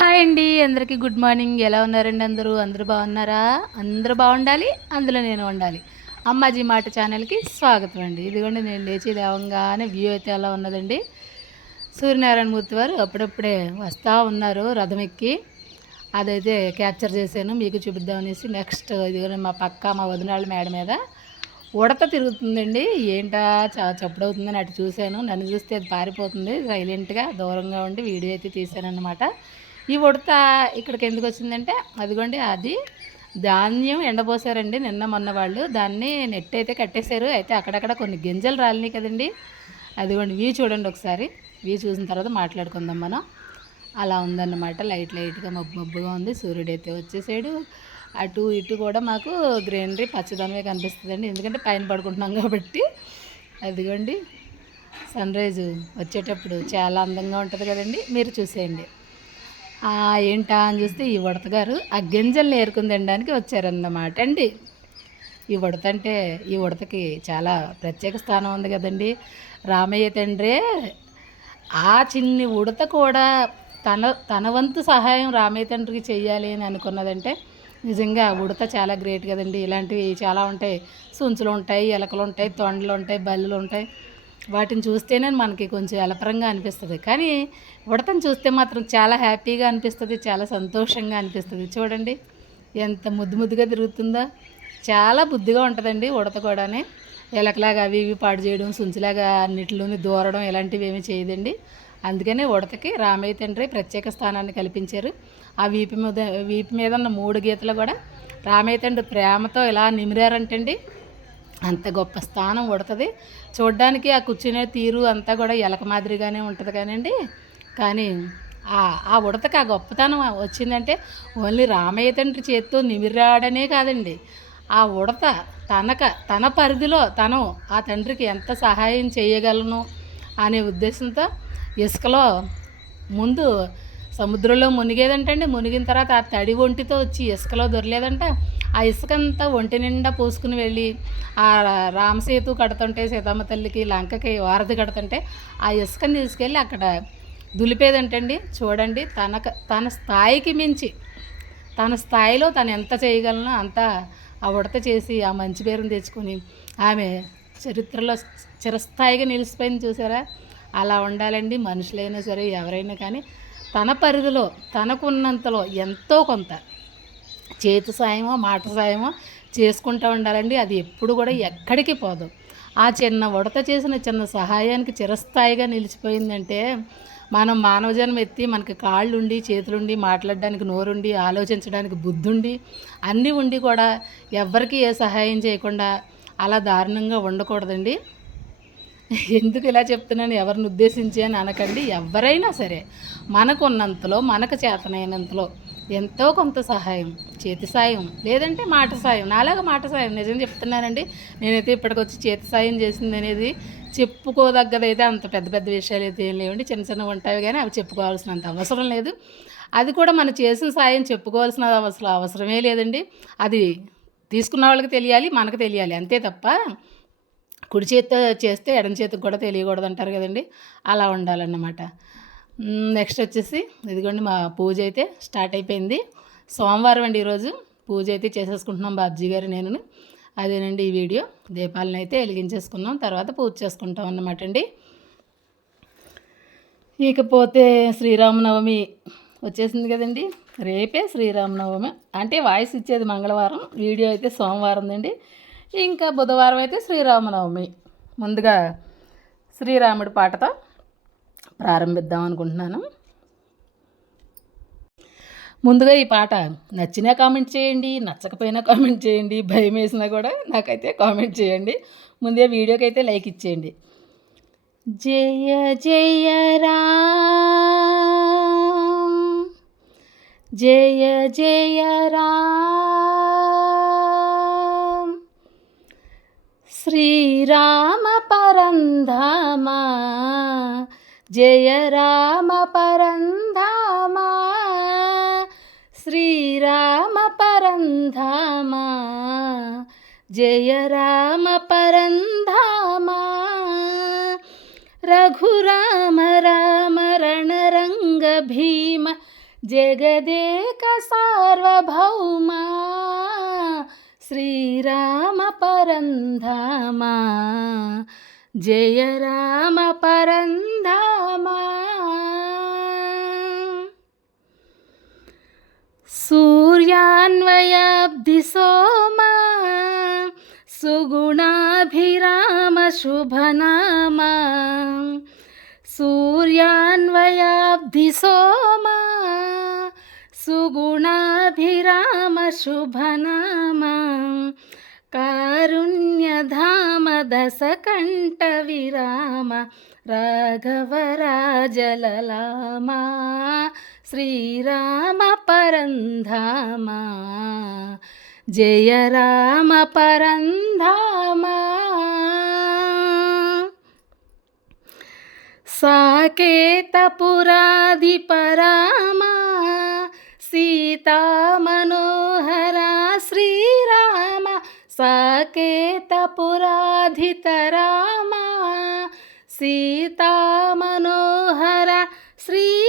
Hi అండి అందరికీ good morning. ఎలా ఉన్నారండి అందరూ? అందరూ బాగున్నారా? అందరూ బాగుండాలి అందులో నేను ఉండాలి. అమ్మాజీ మాట ఛానల్కి స్వాగతం అండి. ఇదిగోండి నేను లేచి లేవంగానే వ్యూ అయితే ఎలా ఉన్నదండి? సూర్యనారాయణ మూర్తి వారు అప్పుడప్పుడే వస్తూ ఉన్నారు రథం ఎక్కి. అదైతే క్యాప్చర్ చేశాను మీకు చూపిద్దామనేసి నెక్స్ట్ ఇదిగోండి మా పక్క మా వదినాళ్ళ మేడ మీద ఉడత తిరుగుతుందండి. ఏంటా చా చప్పుడవుతుందని అటు చూశాను. నన్ను చూస్తే అది పారిపోతుంది సైలెంట్గా దూరంగా ఉండి వీడియో అయితే తీశాను అనమాట ఈ ఉడత ఇక్కడికి ఎందుకు వచ్చిందంటే అదిగోండి అది ధాన్యం ఎండబోసారండి నిన్న మొన్న వాళ్ళు. దాన్ని నెట్ అయితే కట్టేశారు. అయితే అక్కడక్కడ కొన్ని గింజలు రాలినాయి కదండి. అదిగోండి వ్యూ చూడండి ఒకసారి. వ్యూ చూసిన తర్వాత మాట్లాడుకుందాం మనం. అలా ఉందన్నమాట. లైట్ లైట్గా మబ్బు మబ్బుగా ఉంది. సూర్యుడు అయితే వచ్చేసాడు. అటు ఇటు కూడా మాకు గ్రీనరీ పచ్చదనమే కనిపిస్తుందండి. ఎందుకంటే పైన పడుకుంటున్నాం కాబట్టి. అదిగోండి సన్ రైజ్ వచ్చేటప్పుడు చాలా అందంగా ఉంటుంది కదండి. మీరు చూసేయండి. ఏంటా అని చూస్తే ఈ ఉడత గారు ఆ గింజలు ఏరుకుని తినడానికి వచ్చారన్నమాట. అండి ఈ ఉడత అంటే ఈ ఉడతకి చాలా ప్రత్యేక స్థానం ఉంది కదండి. రామయ్య తండ్రే ఆ చిన్ని ఉడత కూడా తన తన వంతు సహాయం రామయ్య తండ్రికి చెయ్యాలి అని అనుకున్నదంటే నిజంగా ఉడత చాలా గ్రేట్ కదండి. ఇలాంటివి చాలా ఉంటాయి. సుంచులు ఉంటాయి ఎలకలు ఉంటాయి తొండలు ఉంటాయి బల్లులు ఉంటాయి. వాటిని చూస్తేనే మనకి కొంచెం ఎలపరంగా అనిపిస్తుంది. కానీ ఉడతను చూస్తే మాత్రం చాలా హ్యాపీగా అనిపిస్తుంది చాలా సంతోషంగా అనిపిస్తుంది. చూడండి ఎంత ముద్దు ముద్దుగా తిరుగుతుందో. చాలా బుద్ధిగా ఉంటుందండి ఉడత కూడానే. ఎలకలాగా అవి ఇవి పాడు చేయడం సుంచిలాగా అన్నిటిలోని దూరడం ఇలాంటివి ఏమీ చేయదండి. అందుకనే ఉడతకి రామయ్య తండ్రి ప్రత్యేక స్థానాన్ని కల్పించారు. ఆ వీపు మీద వీపు మీద ఉన్న మూడు గీతలు కూడా రామయ్య తండ్రి ప్రేమతో ఇలా నిమిరారంటండి. అంత గొప్ప స్థానం ఉడతది. చూడ్డానికి ఆ కూర్చునే తీరు అంతా కూడా ఎలక మాదిరిగానే ఉంటుంది కానండి. కానీ ఆ ఆ ఉడతకి ఆ గొప్పతనం వచ్చిందంటే ఓన్లీ రామయ్య తండ్రి చేత్తో నిమిరాడనే కాదండి. ఆ ఉడత తనక తన పరిధిలో తను ఆ తండ్రికి ఎంత సహాయం చేయగలను అనే ఉద్దేశంతో ఇసుకలో ముందు సముద్రంలో మునిగేదంటండి. మునిగిన తర్వాత ఆ తడి ఒంటితో వచ్చి ఇసుకలో దొరలేదంట. ఆ ఇసుకంతా ఒంటి నిండా పోసుకుని వెళ్ళి ఆ రామసేతు కడుతుంటే సీతమ్మ తల్లికి లంకకి వారధి కడుతుంటే ఆ ఇసుకని తీసుకెళ్ళి అక్కడ దులిపేదంటండి. చూడండి తన తన స్థాయికి మించి తన స్థాయిలో తను ఎంత చేయగలనో అంత ఆ ఉడత చేసి ఆ మంచి పేరుని తెచ్చుకొని ఆమె చరిత్రలో చిరస్థాయిగా నిలిచిపోయింది చూసారా? అలా ఉండాలండి. మనుషులైనా సరే ఎవరైనా కానీ తన పరిధిలో తనకున్నంతలో ఎంతో కొంత చేతి సాయమో మాట సాయమో చేసుకుంటూ ఉండాలండి. అది ఎప్పుడు కూడా ఎక్కడికి పోదు. ఆ చిన్న ఉడత చేసిన చిన్న సహాయానికి చిరస్థాయిగా నిలిచిపోయిందంటే మనం మానవ జన్మ ఎత్తి మనకి కాళ్ళుండి చేతులుండి మాట్లాడడానికి నోరుండి ఆలోచించడానికి బుద్ధుండి అన్నీ ఉండి కూడా ఎవ్వరికి ఏ సహాయం చేయకుండా అలా దారుణంగా ఉండకూడదండి. ఎందుకు ఇలా చెప్తున్నాను? ఎవరిని ఉద్దేశించి అని అనకండి. ఎవరైనా సరే మనకున్నంతలో మనకు చేతనైనంతలో ఎంతో కొంత సహాయం చేతి సాయం లేదంటే మాట సాయం. నాలాగా మాట సాయం. నిజం చెప్తున్నానండి. నేనైతే ఇప్పటికొచ్చి చేతి సాయం చేసింది అనేది చెప్పుకోదగ్గదైతే అంత పెద్ద పెద్ద విషయాలు అయితే ఏం లేవండి. చిన్న చిన్నవి ఉంటాయి కానీ అవి చెప్పుకోవాల్సినంత అవసరం లేదు. అది కూడా మనం చేసిన సాయం చెప్పుకోవాల్సిన అవసరం అవసరమే లేదండి. అది తీసుకున్న వాళ్ళకి తెలియాలి మనకు తెలియాలి. అంతే తప్ప కుడి చేతితో చేస్తే ఎడమ చేతికి కూడా తెలియకూడదు అంటారు కదండి. అలా ఉండాలన్నమాట. నెక్స్ట్ వచ్చేసి ఇదిగోండి మా పూజ అయితే స్టార్ట్ అయిపోయింది. సోమవారం అండి ఈరోజు. పూజ అయితే చేసేసుకుంటున్నాం బాబ్జీ గారు నేను అదేనండి ఈ వీడియో. దీపాలను అయితే వెలిగించేసుకున్నాం. తర్వాత పూజ చేసుకుంటాం అన్నమాట అండి. ఇకపోతే శ్రీరామనవమి వచ్చేసింది కదండి. రేపే శ్రీరామనవమి. అంటే వాయిస్ ఇచ్చేది మంగళవారం. వీడియో అయితే సోమవారం అండి. ఇంకా బుధవారం అయితే శ్రీరామనవమి. ముందుగా శ్రీరాముడి పాటతో ప్రారంభిద్దాం అనుకుంటున్నాను. ముందుగా ఈ పాట నచ్చినా కామెంట్ చేయండి నచ్చకపోయినా కామెంట్ చేయండి భయం వేసినా కూడా నాకైతే కామెంట్ చేయండి. ముందే వీడియోకి అయితే లైక్ ఇచ్చేయండి. జయ జయ రామ్ జయ జయ రామ్. శ్రీరామ పరంధామా జయ రామ పరంధామ శ్రీరామ పరంధామ జయ రామ పరంధామ రఘురామ రామ రణరంగ భీమ జగదేక సార్వభౌమ శ్రీరామ పరంధామ జయ రామ పరంధామ. सोमा सुगुणाभिरामशुभनामा सूर्यान्वयाब्धि सोमा सुगुणाभिरामशुभनामा कारुण्यधाम दशकण्ठविराम राघवराजललामा। श्रीराम परन्धामा జయ రామ పరంధామా. సాకేతపురాధిపరామా సీతామనోహరా శ్రీరామ. సాకేతపురాధితరామా సీతామనోహర శ్రీ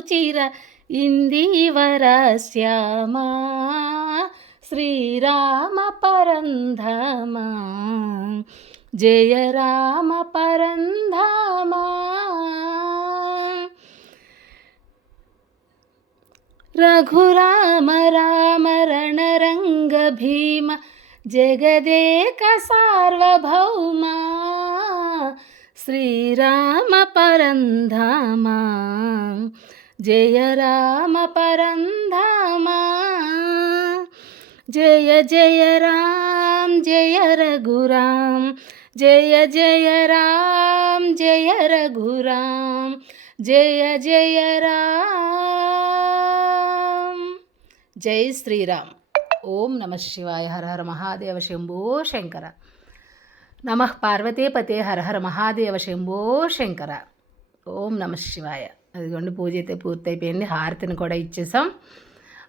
సురుచిర ఇందీవర శ్యామా శ్రీరామ పరంధామా జయ రామ పరంధామా రఘురామ రామ రణరంగ భీమ జగదేక సార్వభౌమ శ్రీరామ పరంధామా జయ రామ పరంధామా. జయ జయ రామ్ జయ రఘురామ్. జయ జయ రామ్ జయ రఘురామ్. జయ జయ రామ్. జై శ్రీరామ్. ఓం నమ శివాయ. హర హర మహాదేవ శంభో శంకర. నమ పార్వతీపతే హర హర మహాదేవ శంభో శంకర. ఓం నమ శివాయ. అదిగోండి పూజ అయితే పూర్తయిపోయింది. హారతిని కూడా ఇచ్చేసాం.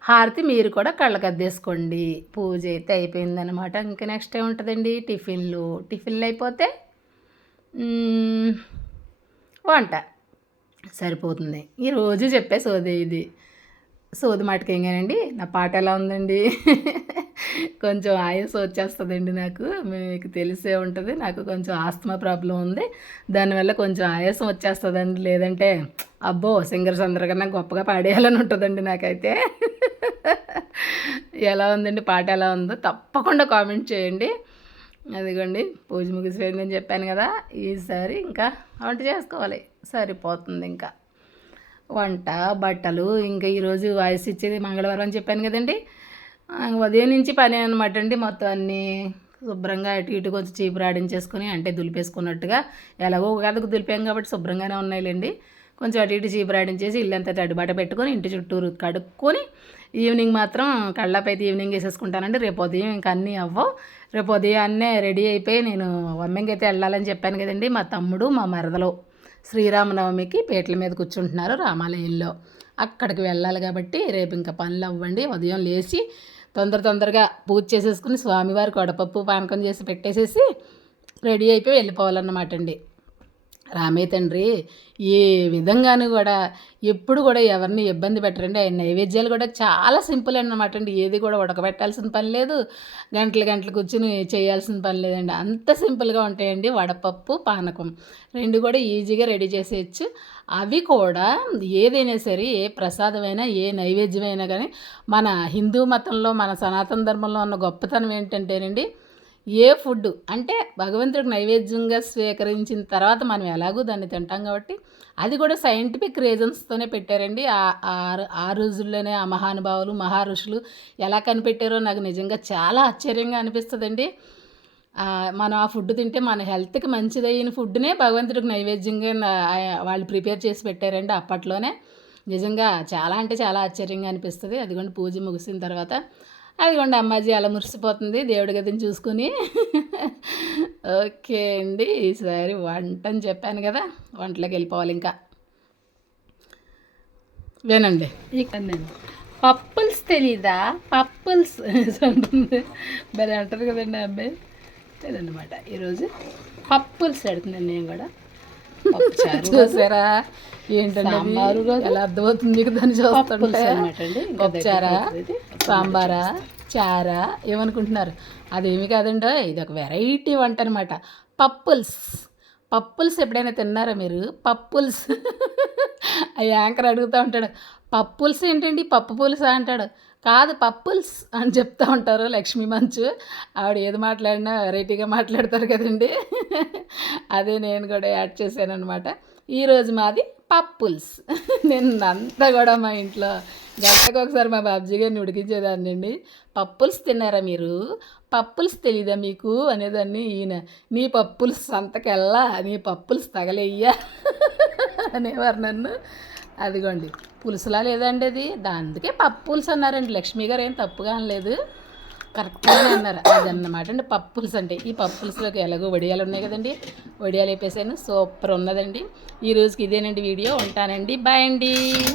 హారతి మీరు కూడా కళ్ళకు అద్దేసుకోండి. పూజ అయితే అయిపోయిందనమాట ఇంకా నెక్స్ట్ ఏముంటుందండి? టిఫిన్లు. టిఫిన్లు అయిపోతే వంట సరిపోతుంది. ఈరోజు చెప్పే సోదే ఇది. సోది మాటకేంగానండి నా పాట ఎలా ఉందండి? కొంచెం ఆయాసం వచ్చేస్తుందండి నాకు. మీకు తెలిసే ఉంటుంది. నాకు కొంచెం ఆస్తమా ప్రాబ్లం ఉంది. దానివల్ల కొంచెం ఆయాసం వచ్చేస్తుందండి. లేదంటే అబ్బో సింగర్స్ అందరికన్నా గొప్పగా పాడేయాలని ఉంటుందండి నాకైతే. ఎలా ఉందండి? పాట ఎలా ఉందో తప్పకుండా కామెంట్ చేయండి. అదిగోండి పూజ ముగిసిపోయిందని చెప్పాను కదా. ఈసారి ఇంకా వంట చేసుకోవాలి. సరిపోతుంది ఇంకా. వంట బట్టలు ఇంకా ఈరోజు వాయిస్ ఇచ్చేది మంగళవారం అని చెప్పాను కదండి. ఉదయం నుంచి పని అనమాట అండి. మొత్తం అన్నీ శుభ్రంగా అటు ఇటు కొంచెం చీపురు ఆడించేసుకుని అంటే దులిపేసుకున్నట్టుగా ఎలాగో ఉగాదికి దులిపాం కాబట్టి శుభ్రంగానే ఉన్నాయిలేండి. కొంచెం అటు ఇటు చీపురు ఆడించేసి ఇల్లంతా తడిబాట పెట్టుకొని ఇంటి చుట్టూరు కడుక్కొని ఈవినింగ్ మాత్రం కళ్ళపై అయితే ఈవినింగ్ వేసేసుకుంటానండి. రేపు ఉదయం ఇంకా అన్నీ అవ్వవు. రేపు ఉదయాన్నే రెడీ అయిపోయి నేను వమ్మింగ్ అయితే వెళ్ళాలని చెప్పాను కదండి మా తమ్ముడు మా మరదలో. శ్రీరామనవమికి పీటల మీద కూర్చుంటున్నారు రామాలయంలో. అక్కడికి వెళ్ళాలి కాబట్టి రేపు ఇంకా పనులు అవ్వండి. ఉదయం లేచి తొందర తొందరగా పూజ చేసేసుకుని స్వామివారికి వడపప్పు పానకం చేసి పెట్టేసేసి రెడీ అయిపోయి వెళ్ళిపోవాలన్నమాట అండి. రామే తండ్రి ఏ విధంగానూ కూడా ఎప్పుడు కూడా ఎవరిని ఇబ్బంది పెట్టరండి. ఆయన నైవేద్యాలు కూడా చాలా సింపుల్ అన్నమాట అండి. ఏది కూడా ఉడకబెట్టాల్సిన పని లేదు. గంటలు గంటలు కూర్చుని చేయాల్సిన పని లేదండి. అంత సింపుల్గా ఉంటాయండి వడపప్పు పానకం. రెండు కూడా ఈజీగా రెడీ చేసేయచ్చు. అవి కూడా ఏదైనా సరే ఏ ప్రసాదమైనా ఏ నైవేద్యమైనా కానీ మన హిందూ మతంలో మన సనాతన ధర్మంలో ఉన్న గొప్పతనం ఏంటంటేనండి ఏ ఫుడ్ అంటే భగవంతుడికి నైవేద్యంగా స్వీకరించిన తర్వాత మనం ఎలాగో దాన్ని తింటాం కాబట్టి అది కూడా సైంటిఫిక్ రీజన్స్తోనే పెట్టారండి. ఆ- ఆ రోజుల్లోనే ఆ మహానుభావులు మహారుషులు ఎలా కనిపెట్టారో నాకు నిజంగా చాలా ఆశ్చర్యంగా అనిపిస్తుందండి. మనం ఆ ఫుడ్ తింటే మన హెల్త్కి మంచిదైన ఫుడ్నే భగవంతుడికి నైవేద్యంగా వాళ్ళు ప్రిపేర్ చేసి పెట్టారండి అప్పట్లోనే. నిజంగా చాలా అంటే చాలా ఆశ్చర్యంగా అనిపిస్తుంది. అదిగోండి పూజ ముగిసిన తర్వాత అదిగోండి అమ్మాజీ అలా మురిసిపోతుంది దేవుడి గదిని చూసుకుని. ఓకే అండి ఈసారి వంట అని చెప్పాను కదా వంటలోకి వెళ్ళిపోవాలి ఇంకా. వినండి. పప్పుల్స్ తెలీదా? పప్పుల్స్ అంటుంది మరి అంటారు కదండి అబ్బాయి? ఇదన్నమాట ఈరోజు పప్పులు పెడుతున్నాను నేను కూడా. చూసారా? ఏంటంటే ఎలా అర్థమవుతుంది మీకు దాన్ని చూస్తుంటే? పప్పుచారా? సాంబారా చారా ఏమనుకుంటున్నారు? అదేమి కాదండి ఇది ఒక వెరైటీ వంట అనమాట పప్పుల్స్. పప్పుల్స్ ఎప్పుడైనా తిన్నారా మీరు? పప్పుల్స్. ఆ యాంకర్ అడుగుతూ ఉంటాడు. పప్పుల్స్ ఏంటండి? పప్పు పులుసా అంటాడు. కాదు పప్పుల్స్ అని చెప్తూ ఉంటారు లక్ష్మీ మంచు. ఆవిడ ఏది మాట్లాడినా వెరైటీగా మాట్లాడతారు కదండి. అదే నేను కూడా యాడ్ చేశాను అనమాట ఈరోజు మాది పప్పుల్స్. నిన్నంతా కూడా మా ఇంట్లో గంటకు ఒకసారి మా బాబ్జీ గారిని ఉడికించేదాన్ని అండి పప్పుల్స్ తిన్నారా మీరు? పప్పుల్స్ తెలీదా మీకు? అనేదాన్ని ఈయన నీ పప్పుల్స్ సంతకెళ్ళా నీ పప్పులు తగలేయ్యా? అనేవారు నన్ను. అదిగోండి పులుసులా లేదండి అది. అందుకే పప్పు పులుసు అన్నారండి. లక్ష్మి గారు ఏం తప్పుగా అనలేదు. కరెక్ట్గానే అన్నారు. అదన్నమాట అండి పప్పులుసు అంటే. ఈ పప్పులుసులోకి ఎలాగో వడియాలు ఉన్నాయి కదండి. వడియాలు వేపేసాను. సూపర్ ఉన్నదండి. ఈ రోజుకి ఇదేనండి వీడియో. ఉంటానండి. బాయ్ అండి.